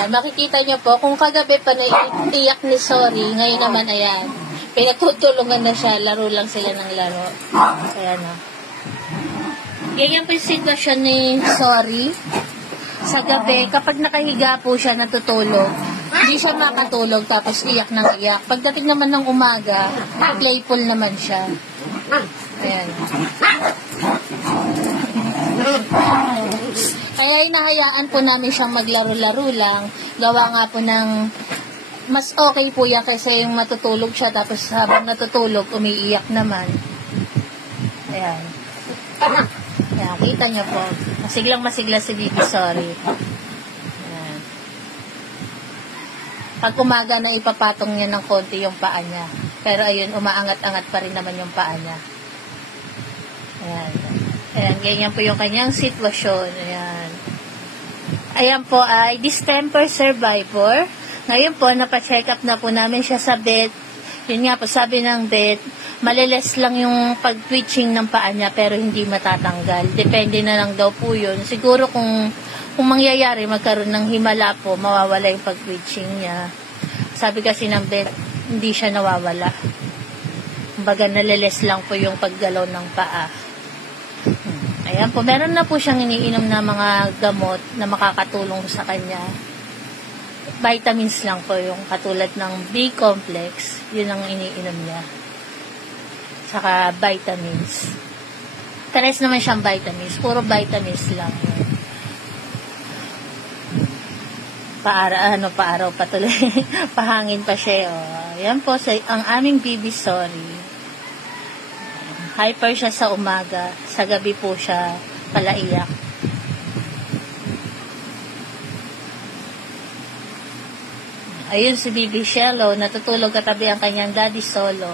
Ayan, makikita nyo po, kung kagabi pa naiiyak ni Sorry, ngayon naman, ayan, pinatutulungan na siya, laro lang sila ng laro. Ayan, o. Ganyan po yung sitwasyon ni Sorry. Sa gabi, kapag nakahiga po siya, natutulog, hindi siya makatulog, tapos iyak ng iyak. Pagdating naman ng umaga, playful naman siya. Ayan. Kaya inahayaan po namin siyang maglaro-laro lang. Gawa nga po ng mas okay po yan kasi yung matutulog siya tapos habang natutulog, umiiyak naman. Ayan. Ayan, kita niyo po. Masiglang-masigla si Bibi Sorry. Ayan. Pag umaga na ipapatong niya ng konti yung paa niya. Pero ayun, umaangat-angat pa rin naman yung paa niya. Ayan. Ayan, ganyan po yung kanyang sitwasyon. Ayan. Ayan po ay distemper survivor. Ngayon po, napacheck up na po namin siya sa vet. Yun nga po, sabi ng vet, maliles lang yung pag-twitching ng paa niya pero hindi matatanggal. Depende na lang daw po yun. Siguro kung mangyayari, magkaroon ng himala po, mawawala yung pag-twitching niya. Sabi kasi ng vet, hindi siya nawawala. Kumbaga, naliles lang po yung paggalaw ng paa. Ayan po, meron na po siyang iniinom na mga gamot na makakatulong sa kanya. Vitamins lang po yung katulad ng B-complex, yun ang iniinom niya. Saka vitamins. Tres naman siyang vitamins, puro vitamins lang. Paaraw pa tuloy. Pahangin pa siya. Oh. Ayan po, ang aming Bibi Sorry. Hyper siya sa umaga. Sa gabi po siya palaiyak. Ayun si Bibi Shello. Natutulog katabi ang kanyang daddy solo.